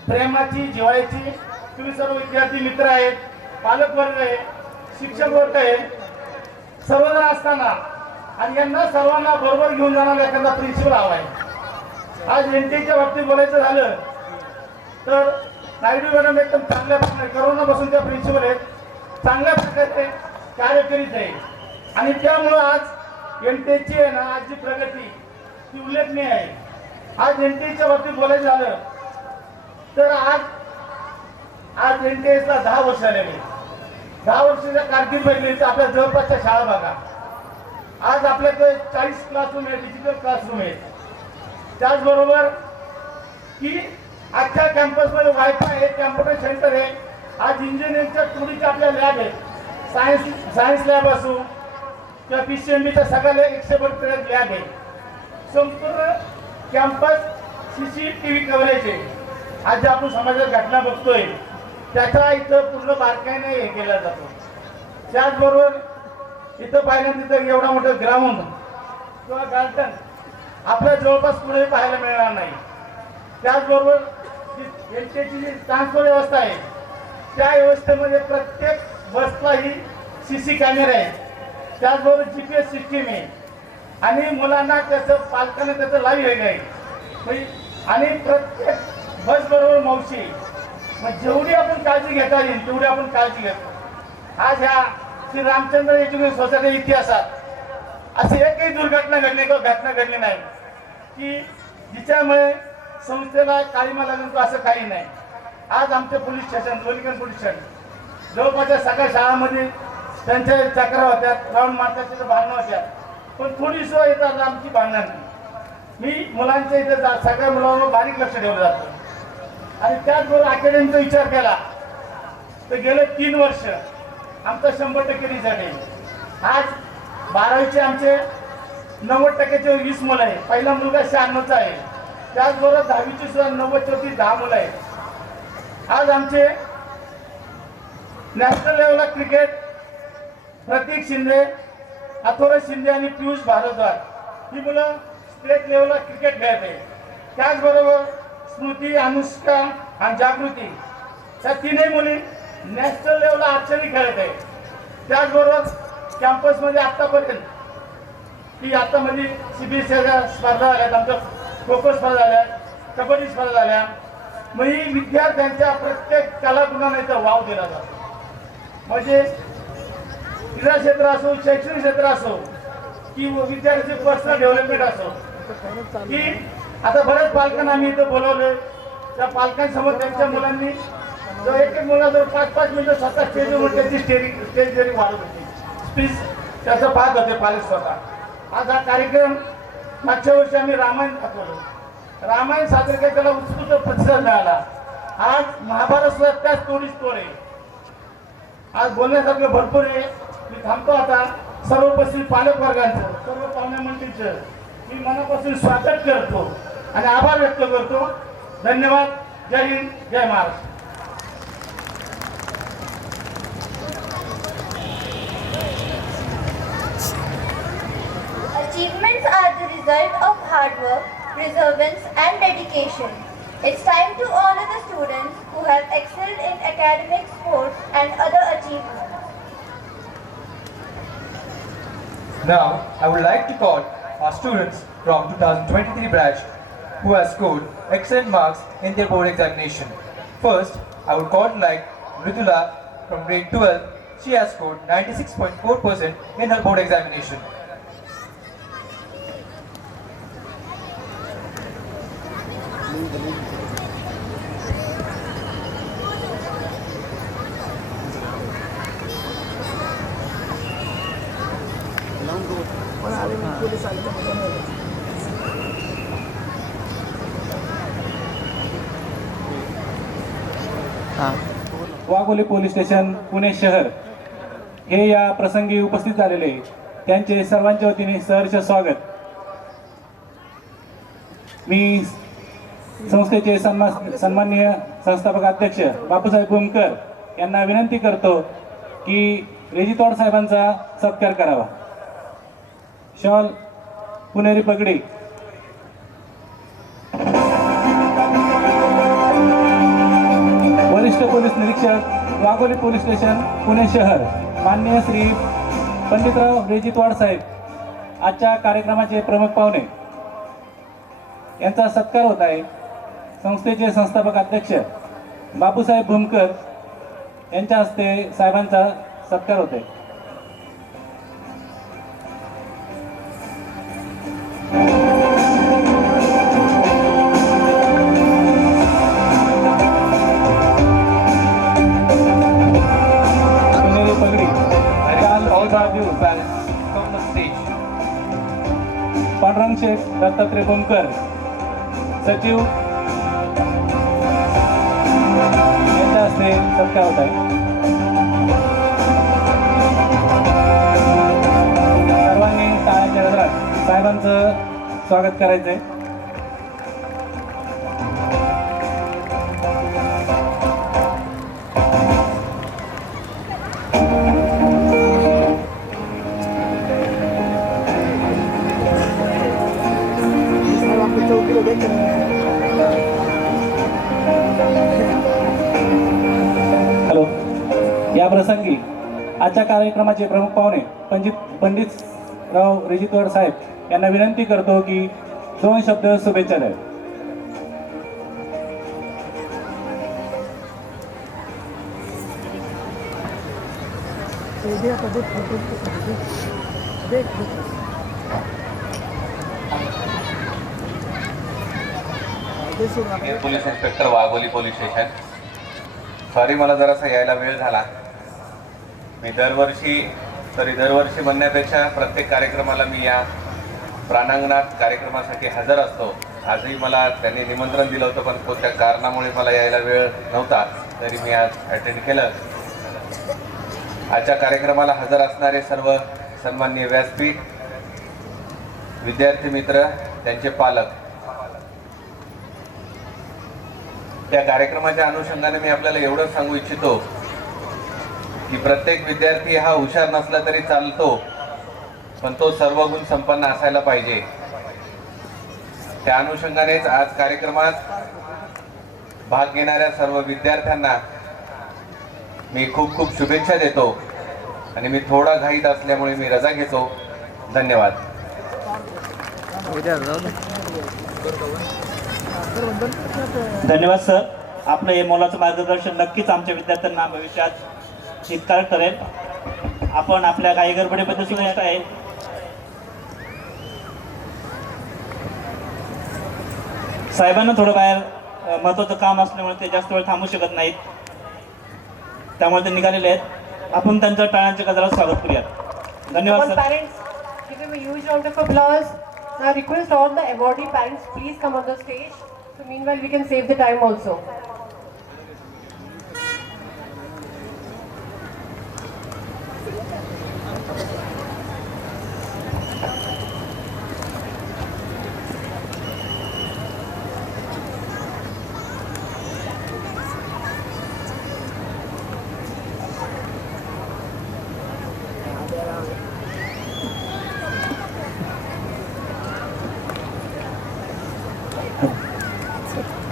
प्रेमाची जिव्हाळ्याची तुम्ही सर्व विद्यार्थी मित्र आहेत, पालक वर्ग आहे, शिक्षक वर्ग आहे, सर्वजण असताना आणि यांना सर्वांना बरोबर घेऊन जाणारा एखादा प्रिन्सिपल हवा आहे. आज एनटीच्या बाबतीत बोलायचं झालं तर नायडू मॅडम एकदम चांगल्या प्रकारे करोनापासून त्या प्रिन्सिपल आहेत, चांगल्या प्रकारे कार्य करीत आहे. आणि त्यामुळं आज एनटीची आहे ना, आज जी प्रगती ती उल्लेखनीय आहे. आज एनटीच्या बाबतीत बोलायचं झालं तर आज एनटीएसला 10 वर्ष झालेले. 10 वर्षाच्या कारकीर्द बघितली तर आपल्या जवळपासच्या शाळा बघा. आज आपल्याकडे 40 क्लासरूम आहे, डिजिटल क्लासरूम आहे. त्याचबरोबर की अख्ख्या कॅम्पसमध्ये वायफाय आहे, कॅम्प्युटर सेंटर आहे. आज इंजिनिअरिंगच्या टुडीच्या आपल्या लॅब आहेत, सायन्स लॅब असो किंवा PCMBच्या सगळ्या 100% लॅब आहे. संपूर्ण कॅम्पस CCTV कव्हरेज आहे. आज जे आपण समाजात घटना बघतोय त्याचा इथं पूर्ण बारकाईने हे केला जातो. त्याचबरोबर इथं पाहिलं तिथं एवढा मोठं ग्राउंड किंवा गार्डन आपल्या जवळपास पुढे पाहायला मिळणार नाही. त्याचबरोबर एनटीची जी ट्रान्सपोर्ट व्यवस्था आहे त्या व्यवस्थेमध्ये प्रत्येक बसला ही CC कॅमेरे आहे. त्याचबरोबर GPS सिस्टीम आहे आणि मुलांना त्याचं पालकांना त्याचं लाईव्ह हे आहे. आणि प्रत्येक बस बरोबर मावशी, मग जेवढी आपण काळजी घेता येईल तेवढी आपण काळजी घेतो. आज ह्या श्री रामचंद्र एज्युकेशन सोसायटी इतिहासात अशी एकही दुर्घटना घडली किंवा घटना घडली नाही की जिच्यामुळे संस्थेला काळीमा लागेल असं काही नाही. आज आमचे police station, Lonikar police station जवळपासच्या सगळ्या शाळांमध्ये त्यांच्या चक्रा होत्या, राऊंड मारतात, तिथं भांडणं होत्या. पण थोडी सोय येतात आमची भांडणं नाही. मी मुलांच्या इथे सगळ्या मुलांवर बारीक लक्ष ठेवलं जातं. आणि त्याचबरोबर अकॅडमीचा विचार केला तर गेले 3 वर्ष आमचा 100% रिझल्ट आहे. आज 12वीचे आमचे 90%चे 20 मुलं आहे. पहिला मुलगा 96चा आहे. त्याचबरोबर 10वीची सुद्धा 90-40 10 मुलं आहेत. आज आमचे नॅशनल लेवलला क्रिकेट प्रतीक शिंदे, अथोरा शिंदे आणि पियुष भारद्वाज ही मुलं स्टेट लेवलला क्रिकेट खेळत आहे. त्याचबरोबर स्मृती, अनुष्का आणि जागृती या 3ही मुली नॅशनल लेवलला आर्चरी खेळत आहे. त्याचबरोबर कॅम्पसमध्ये आत्तापर्यंत की आत्तामध्ये CBSEच्या स्पर्धा झाल्यात, आमच्या खो खो स्पर्धा झाल्या, कबड्डी स्पर्धा झाल्या. मग ही विद्यार्थ्यांच्या प्रत्येक कलागुणांना इथं वाव दिला जातो. म्हणजे क्रीडा क्षेत्र असो, शैक्षणिक क्षेत्र असो की विद्यार्थ्याचे पर्सनल डेव्हलपमेंट असो, की आता बऱ्याच पालकांना आम्ही इथं बोलवलं. त्या पालकांसमोर त्यांच्या मुलांनी जर एक मुला जर 5-5 मिनिटं स्वतः स्टेजवर त्याची स्टेज जरी वाढत होती, स्पीच त्याचं पाहत होते पालक स्वतः. आज हा कार्यक्रम मागच्या वर्षी आम्ही रामायण दाखवलं. रामायण सादर केलं, त्याला उत्स्फूर्त प्रतिसाद मिळाला. आज महाभारत सुद्धा त्याच तोडीस तोड आहे. आज बोलण्यासारखं भरपूर आहे. मी थांबतो आता. सर्व उपस्थित पालक वर्गांचं, सर्व पाहुण्या मंडळींचं मी मनापासून स्वागत करतो आणि आभार व्यक्त करतो. धन्यवाद. जय हिंद, जय Maharashtra. Achievements are the result of hard work, perseverance and dedication. It's time to honor the students who have excelled in academic, sports and other achievements. Now, I would like to call our students from 2023 batch who have scored excellent marks in their board examination. First, I would call like Mridula from grade 12. She has scored 96.4% in her board examination. Wagholi police station Pune शहर हे या प्रसंगी उपस्थित झालेले त्यांचे सर्वांच्या वतीने सहर्ष स्वागत. मी संस्थेचे सन्माननीय संस्थापक अध्यक्ष बापूसाहेब भूमकर यांना विनंती करतो की रेजितवाड साहेबांचा सत्कार करावा. शॉल, पुणेरी पगडी. वरिष्ठ पोलीस निरीक्षक वाघोली पोलीस स्टेशन पुणे शहर माननीय श्री पंडितराव रेजितवाड साहेब आजच्या कार्यक्रमाचे प्रमुख पाहुणे यांचा सत्कार होत आहे. संस्थेचे संस्थापक अध्यक्ष बापूसाहेब भूमकर यांच्या हस्ते साहेबांचा सत्कार होत आहे. पांडुरंग शेठ दत्तात्रय भूमकर सचिव यांच्या हस्ते सत्कार होत आहे. सर्वांनी टाळ्यांच्या गजरात साहेबांचं स्वागत करायचंय. हॅलो. या प्रसंगी आजच्या कार्यक्रमाचे प्रमुख पाहुणे पंडितराव रेजितवाड साहेब यांना विनंती करतो की 2 शब्द शुभेच्छा द्यावे. Police inspector Wagholi police station. Sorry, मला जरासा यायला वेळ झाला. मी दरवर्षी म्हणण्यापेक्षा प्रत्येक कार्यक्रमाला मी या प्रांगणात कार्यक्रमासाठी हजर असतो. आजही मला त्यांनी निमंत्रण दिलं होतं, पण कोणत्या कारणामुळे मला यायला वेळ नव्हता, तरी मी आज अटेंड केलं. आजच्या कार्यक्रमाला हजर असणारे सर्व सन्माननीय व्यासपीठ, विद्यार्थी मित्र, त्यांचे पालक, त्या कार्यक्रमाच्या अनुषंगाने मी आपल्याला एवढंच सांगू इच्छितो की प्रत्येक विद्यार्थी हा हुशार नसला तरी चालतो, पण तो सर्व गुण संपन्न असायला पाहिजे. त्या अनुषंगानेच आज कार्यक्रमात भाग घेणाऱ्या सर्व विद्यार्थ्यांना मी खूप खूप शुभेच्छा देतो आणि मी थोडा घाईत असल्यामुळे मी रजा घेतो. धन्यवाद. धन्यवाद सर. आपलं हे मोलाचं मार्गदर्शन नक्कीच आमच्या विद्यार्थ्यांना भविष्यात हितकार करेल. आपण आपल्या काही गडबडीबद्दल सुद्धा येत आहे. साहेबांना थोडं बाहेर महत्त्वाचं काम असल्यामुळे ते जास्त वेळ थांबू शकत नाहीत, त्यामुळे ते निघालेले आहेत. आपण त्यांचं टाळ्यांच्या गजरात स्वागत करूयात. धन्यवाद sir. Give him a huge round of applause. Now I request all the awardee parents, please come on the stage. So meanwhile we can save the time also.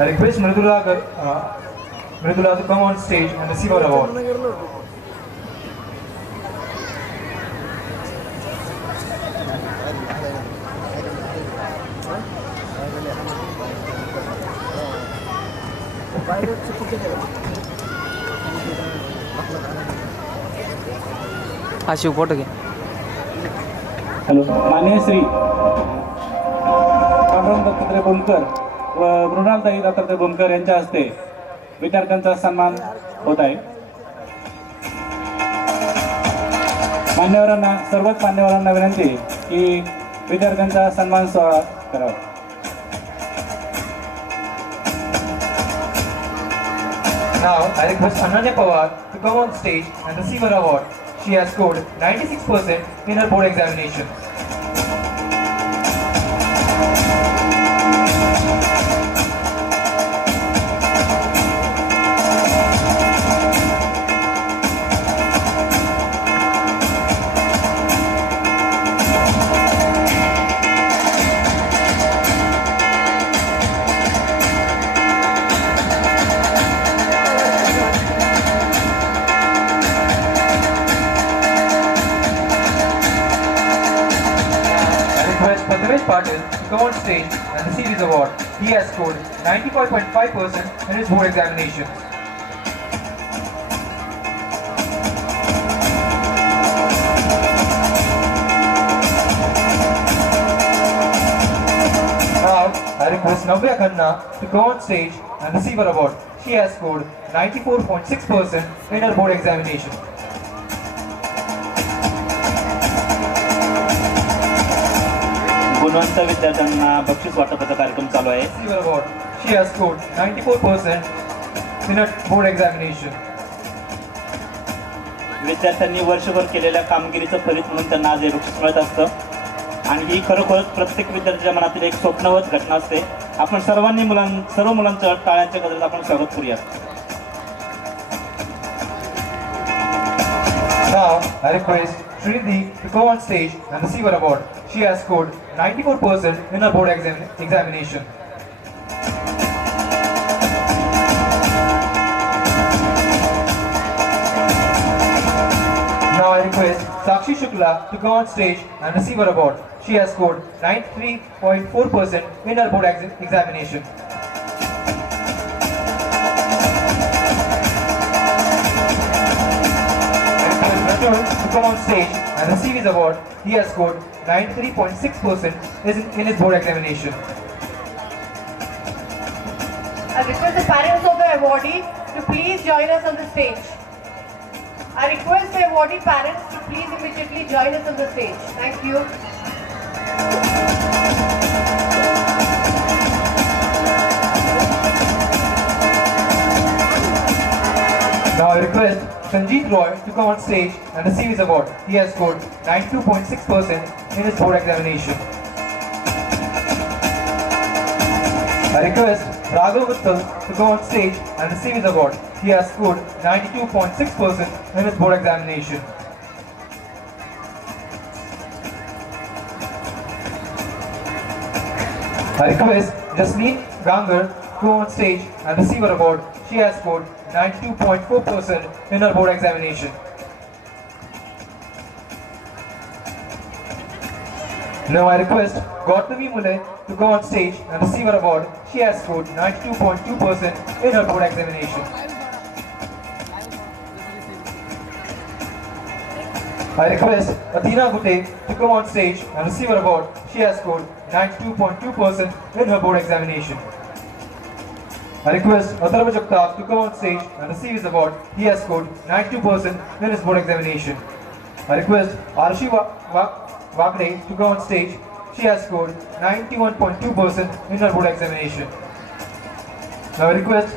I request Mridula to come on stage and receive her award. हा Shiv photo घे. Hello, माननीय श्री पांडुरंग दत्तात्रय बोमकर व मृणालताई दत्तात्रय बोमकर यांच्या हस्ते विद्यार्थ्यांचा सन्मान होत आहे. मान्यवरांना, सर्वच मान्यवरांना विनंती की विद्यार्थ्यांचा सन्मान सोहळा करावा. Now I request Ananya Pawar to come on stage and receive her award. She has scored 96% in her board examination. Patil to come on stage and receive his award. He has scored 95.5% in his board examination. Now I request Navya Khanna to come on stage and receive her award. She has scored 94.6% in her board examination. गुणवंत विद्यार्थ्यांना बक्षीस वाटपाचा कार्यक्रम चालू आहे. She has scored 94% in her board examination. विद्यार्थ्यांनी वर्षभर केलेल्या कामगिरीचं फलित म्हणून त्यांना आज हे बक्षीस मिळत असतं आणि ही खरोखरच प्रत्येक विद्यार्थ्याच्या मनातील एक स्वप्नवत घटना असते. आपण सर्वांनी सर्व मुलांचं टाळ्यांच्या गजरात आपण स्वागत करूया. Now I request Sridhi to go on stage and receive her award. She has scored 94% in her board examination. Now I request Sakshi Shukla to go on stage and receive her award. She has scored 93.4% in her board examination. To come on stage and receive his award. He has scored 93.6% in his board examination. I request the parents of the awardee to please join us on the stage. I request the awardee parents to please immediately join us on the stage. Thank you. Now I request Sanjeet Roy to come on stage and receive his award. He has scored 92.6% in his board examination. I request Raghav Mittal to go on stage and receive his award. He has scored 92.6% in his board examination. I request Jasleen Gangar to go on stage and receive her award. She has scored 92.4% in her board examination. Now I request Gautami Mule to go on stage and receive her award. She has scored 92.2% in her board examination. I request Athena Gute to come on stage and receive her award. She has scored 92.2% in her board examination. I request Atharva Jagtap to come on stage and receive his award. He has scored 92% in his board examination. I request Arshi Wagde to go on stage. She has scored 91.2% in her board examination. Now I request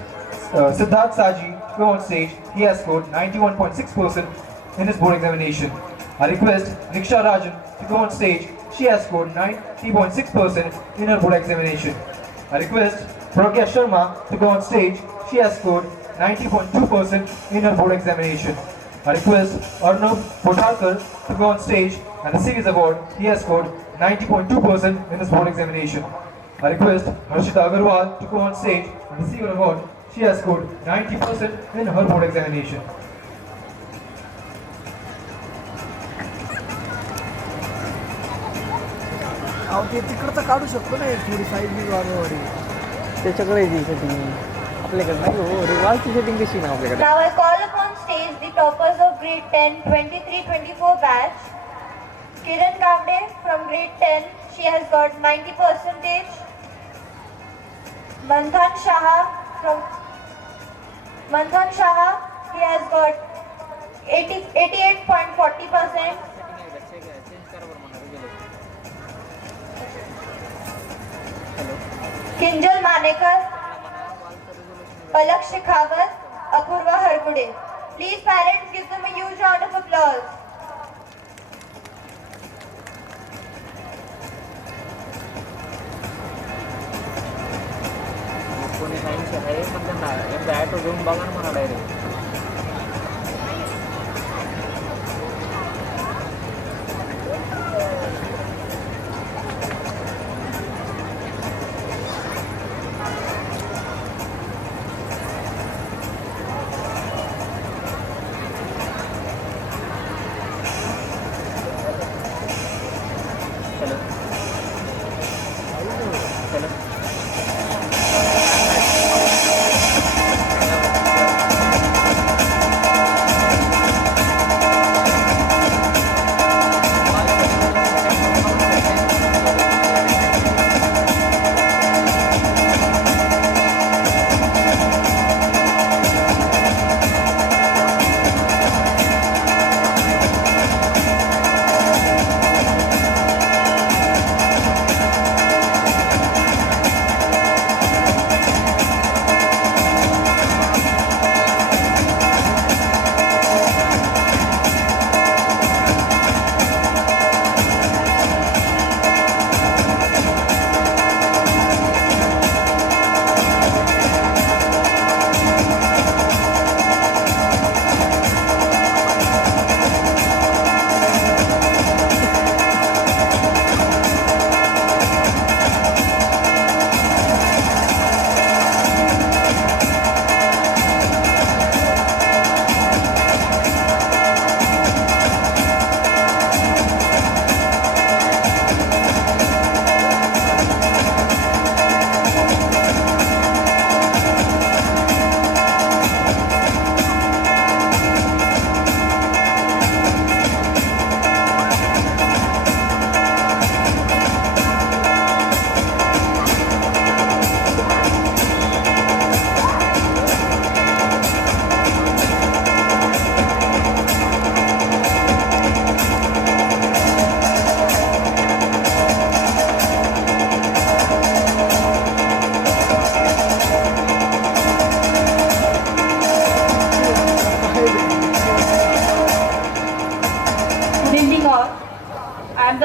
Siddharth Saji to go on stage. He has scored 91.6% in his board examination. I request Niksha Rajan to go on stage. She has scored 90.6% in her board examination. I request Pragya Sharma to go on stage. She has scored 90.2% in her board examination. I request Arnav Potharkar to go on stage and receive his award. He has scored 90.2% in his board examination. I request Harshita Agarwal to come on stage and receive an award. She has scored 90% in her board examination. अहो ते तिकडचं काढू शकतो ना थोडी side वाढवडी त्याच्याकडे setting आपल्याकडे नाही हो रिवाजची सेटिंग कशी ना आपल्याकडे. Now I call upon stage the toppers of grade 10 23-24 batch. Kiran Gavde from grade 10, she has got 90%. Manthan Shaha, he has got 88.40%. Kinjal Manekar, Palak Shekhawat, Apurva Harkude. Please parents give them a huge round of applause. कोणी science आहे पण त्यांना एकदा auto घेऊन बघा ना म्हणा direct.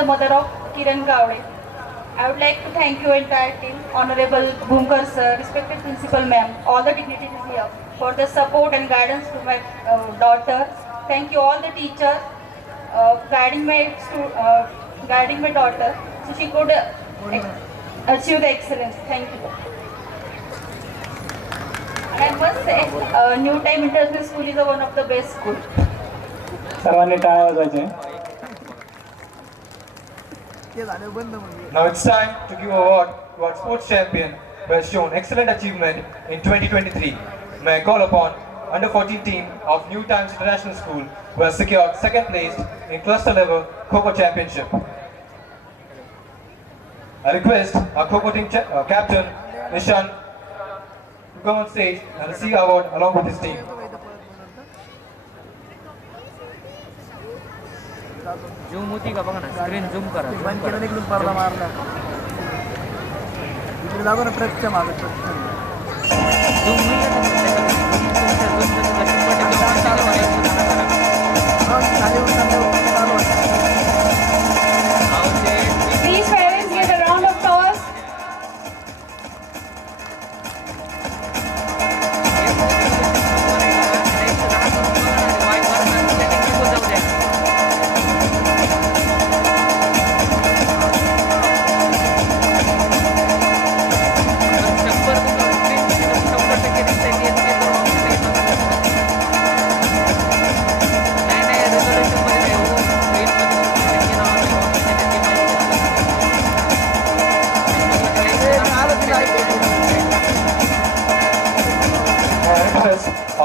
the mother of Kiran Gavde. I would like to thank you entire team, Honorable Bhunkar sir, respected principal ma'am, all the dignitaries here for the support and guidance to my daughter. Thank you all the teachers guiding my daughter so she could achieve the excellence. Thank you. And I must say, New Time International School is one of the best schools. सर्वांनी टाळ्या वाजवायच्या. Now it's time to give award to our sports champion who has shown excellent achievement in 2023. May I call upon under 14 team of New Times International School who has secured second place in cluster level Kho-Kho championship. I request our Kho-Kho team captain Nishan to come on stage and receive award along with his team. Zoom होती का बघा ना, screen zoom करा. बंद केलं निघून पडला मारला. इकडे जागो ना ट्रकच्या मागे Please parents get a round of applause.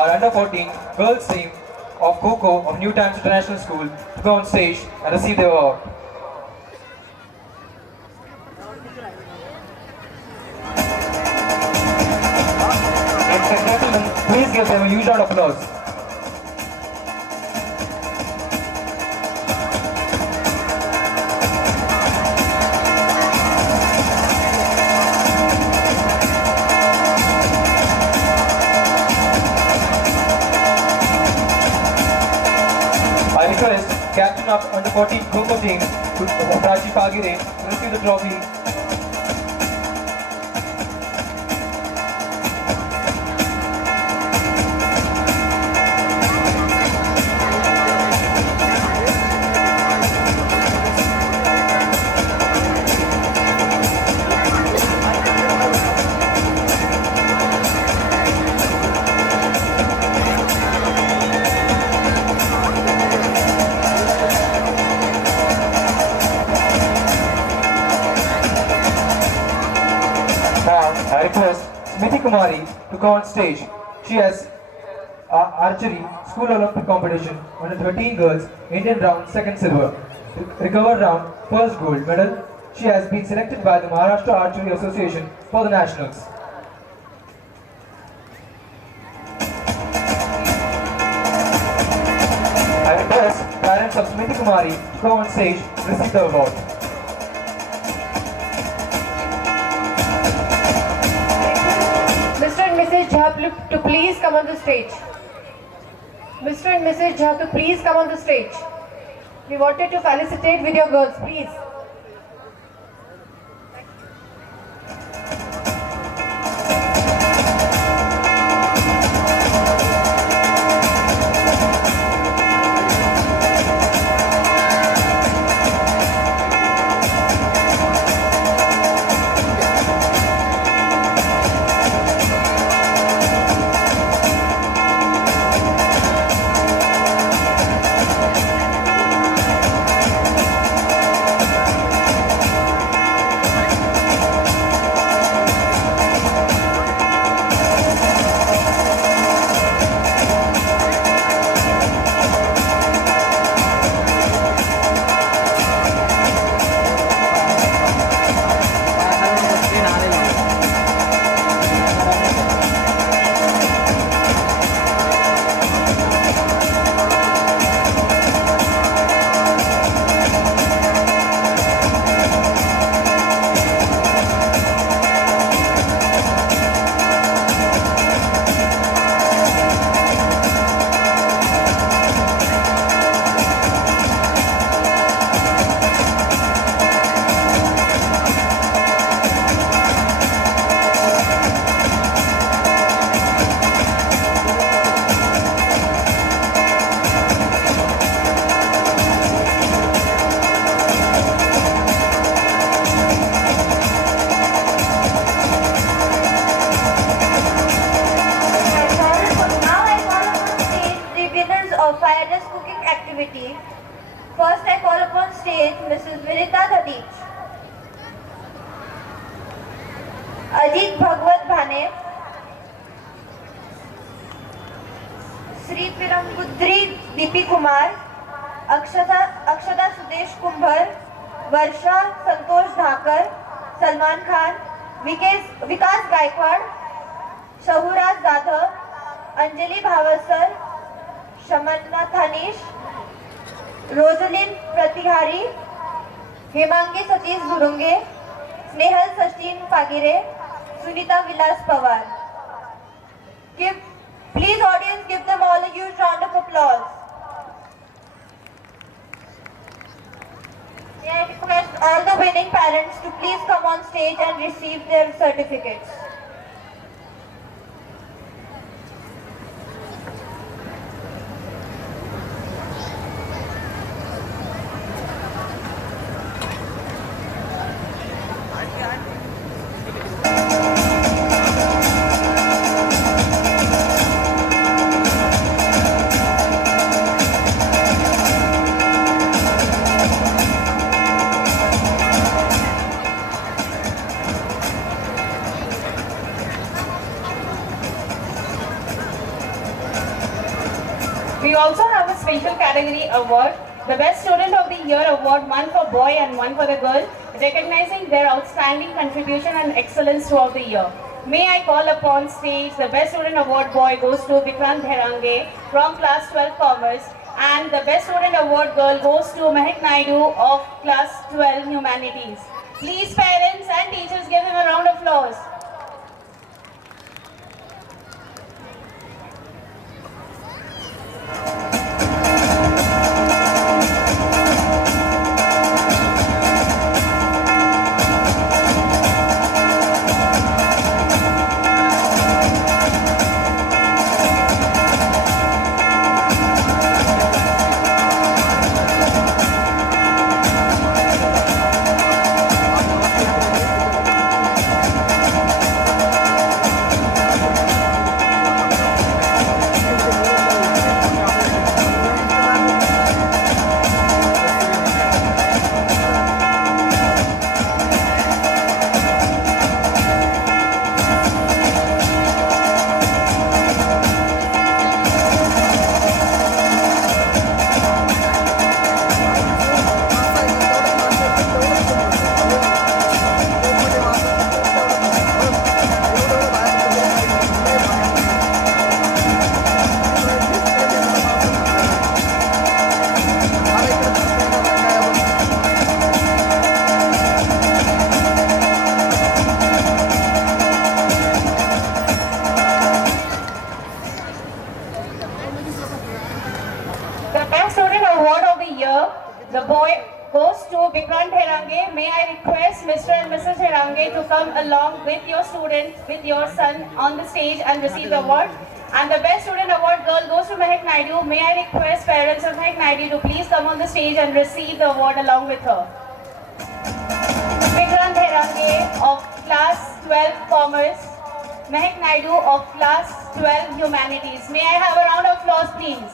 our under 14 girls team of Kho of New Times International School to go on stage and receive their award. Ladies and gentlemen, please give them a huge round of applause. I request captain of under 14 Kho team, Prachi Pagire, to receive the trophy. I request Smiti Kumari to come on stage. She has archery school Olympic competition under 13 girls, Indian round second silver, recovered round first gold medal. She has been selected by the Maharashtra Archery Association for the nationals. I request parents of Smiti Kumari to come on stage to receive the award. Mr. and Mrs. Jha to please come on the stage. Mr. and Mrs. Jha to please come on the stage. We wanted to felicitate with your girls, please. First, I call upon stage Mrs. Vinita Dhadich, Ajit Bhagwat Bhane, Sri Pirangudri Deepi Kumar, Akshada Sudesh Kumbhar, Varsha Santosh Dhakar, Salman Khan, Vikas Gaikwad, Shahuraj Jadhav, Anjali Bhavasar, Shamanna Thanish, Rosalind Pratihari, Hemangi Satish Durunge, Snehal Sachin Pagire, Sunita Vilas Pawar. Please audience, give them all a huge round of applause. May I request all the winning parents to please come on stage and receive their certificates. We also have a special category award, the Best Student of the Year award, one for boy and one for the girl, recognizing their outstanding contribution and excellence throughout the year. May I call upon stage the Best Student Award boy goes to Vikrant Dherange from class 12 Commerce, and the Best Student Award girl goes to Mehak Naidu of class 12 Humanities. Please parents and teachers give them a round of applause. The boy goes to Vikrant Dherange. May I request Mr. and Mrs. Dherange to come along with your student, with your son on the stage and receive the award. And the Best Student Award girl goes to Mehak Naidu. May I request parents of Mehak Naidu to please come on the stage and receive the award along with her. Vikrant Dherange of class 12 Commerce, Mehak Naidu of class 12 Humanities. May I have a round of applause, please?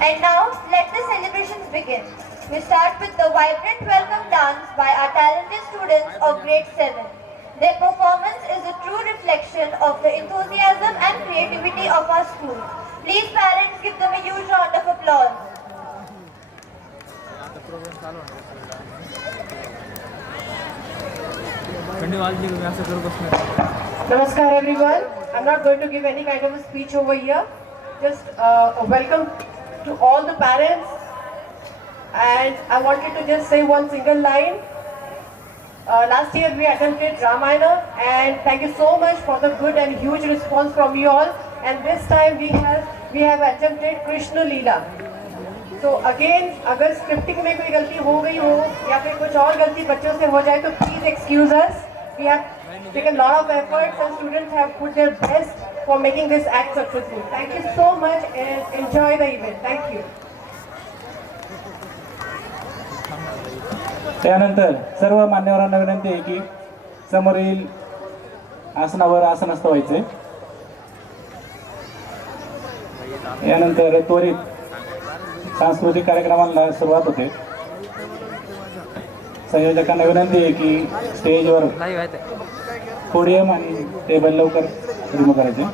And now, let the celebrations begin. We start with the vibrant welcome dance by our talented students of grade 7. Their performance is a true reflection of the enthusiasm and creativity of our school. Please parents, give them a huge round of applause. थंडी वाजली मी असं करत बसणार. Namaskar everyone. I'm not going to give any kind of a speech over here. Just a welcome to all the parents. And I wanted to just say one single line. Last year we attempted Ramayana and thank you so much for the good and huge response from you all. And this time we have attempted Krishna Leela. So again, अगर scripting में कोई गलती हो गई हो या फिर कुछ और गलती बच्चों से हो जाए तो please excuse us. We have taken a lot of efforts and students have put their best for making this act successful. Thank you so much and enjoy the event. Thank you. त्यानंतर सर्व मान्यवरांना विनंती आहे की समोरील आसनावर आसनस्थ व्हायचे. यानंतर त्वरित सांस्कृतिक कार्यक्रमांना सुरुवात होते. संयोजकांना विनंती आहे की स्टेजवर पोडियम आणि टेबल लवकर रिमूव्ह करायचे.